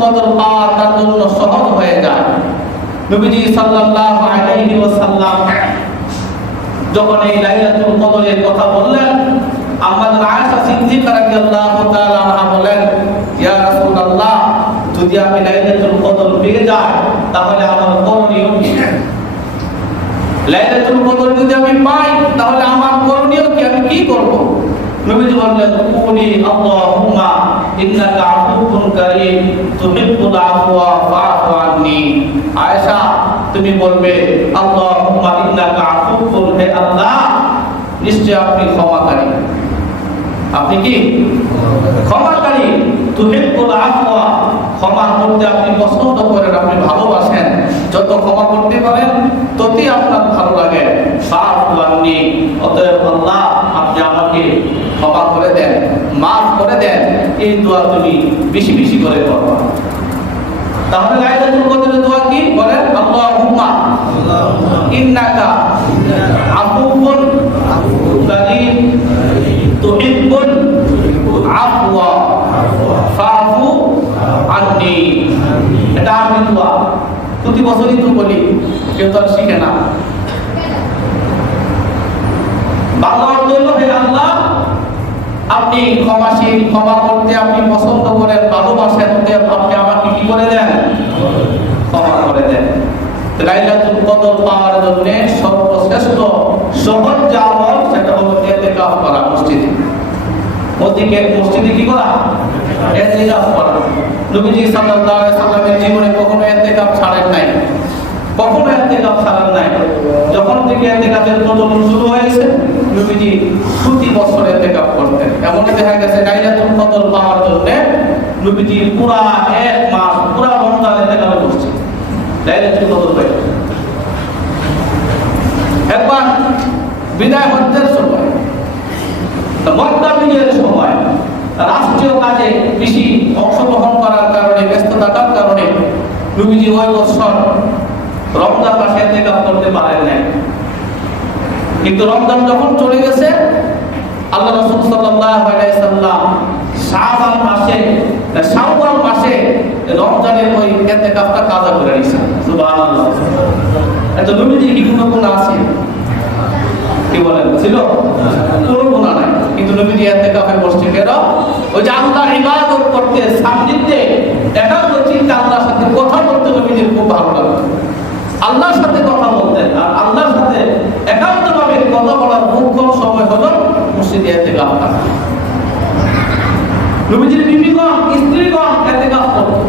কদর পাওয়া তার জন্য সহজ হয়ে যায়। নবীজি সাল্লাল্লাহু আলাইহি ওয়াসাল্লাম যখন এই লাইলাতুল কদরের কথা বললেন, আমাদের আয়েশা সিদ্দিকা রাদিয়াল্লাহু তাআলা আনহা বলেন, ইয়া রাসূলুল্লাহ, যদি আমি লাইলাতুল কদর পেয়ে যাই তাহলে আমার করণীয় কি? লাইলাতুল কদর যদি আমি পাই তাহলে আমার করণীয় কি, আমি কি করব? নবীজি বললেন, কুলি আল্লাহুম্মা ইন্নাকা আফুউন কারীম তুহিব্বুল আফওয়া ফাআফু আন্নী। আয়েশা, তুমি বলবে, আল্লাহুম্মা ইন্নাকা আফুউন, হে আল্লাহ, নিশ্চয় আপনি ক্ষমাকারী। আপনি কি ক্ষমাকারী? তুহিব্বুল আফওয়া, ক্ষমা করতে আপনি পছন্দ করেন, আপনি ভালোবাসেন। যত ক্ষমা করতে পারেন ততই আপনার ভালো লাগে। ফাআফু আন্নী, অতএব আল্লাহ আপনি আমাকে ক্ষমা করে দেন, মাফ করে দেন। এই দোয়া তুমি বেশি বেশি করে করবা। তাহলে লাইলাতুল কদরের দোয়া কি বলেন? আল্লাহুম্মা ইন্নাকা আফুউন কারীম তুহিব্বুল আফওয়া ফাআফু আন্নী। এটা আমি দোয়া প্রতি বছরই তো বলি, কেউ তো আর শিখে না। বাংলা অর্থ হলো, হে আল্লাহ, আপনি ক্ষমাশীল, ক্ষমা করতে আপনি পছন্দ করেন, ভালোবাসেন, আপনি আমাকে কি করে দেন? ক্ষমা করে দেন। লাইলাতুল কদর পাওয়ার জন্য সর্বশ্রেষ্ঠ সহজ যে আমল সেটা হলো ইতিকাফ করা মসজিদে। মসজিদে কি করা? ইতিকাফ করা। নবীজি সাল্লাল্লাহু আলাইহি সাল্লামের জীবনে কখনো ইতিকাফ ছাড়েন নাই, কখনো ইতিকাফ ছাড়েন নাই। যখন থেকে ইতিকাফের প্রচলন শুরু হয়েছে, নবীজি প্রতি বছর ইতিকাফ করতেন। এমন দেখা গেছে লাইলাতুল কদর পাওয়ার জন্য নবীজি পুরা এক মাস, পুরা রমজান ইতিকাফে বসছেন লাইলাতুল কদর পেয়ে। একবার বিদায় হজ্জের সময়, মক্কা বিজয়ের সময়, রাষ্ট্রীয় কাজে বেশি অংশগ্রহণ করার কারণে, ব্যস্ত থাকার কারণে নবীজি ওই বছর রমজান মাসে ইতিকাফ করতে পারেন নাই। কিন্তু রমজান যখন চলে গেছে, আল্লাহ রাসূল সাল্লাল্লাহু আলাইহি সাল্লাম শাওয়াল মাসে রমজানের ওই ইতিকাফটা কাজা করে নিয়েছেন। সুবহানাল্লাহ। এত নবীজি কি কোনো গুনাহ আছে? কি বলেন, ছিল? কোনো গুনাহ নাই। কিন্তু নবীজি ইতিকাফে বসতে কেন? ওই যে আল্লাহর ইবাদত করতে, সান্নিধ্যে, একান্ত চিন্তা আল্লাহর সাথে কথা বলতে নবীজির খুব ভালো লাগতো। আল্লাহর সাথে কথা বলতেন, আর আল্লাহর সাথে একান্তভাবে কথা বলার মুখ্য সময় হলো মসজিদে ইতিকাফ করা। নবীজির বিবিগণ, স্ত্রীগণ ইতিকাফ করতেন।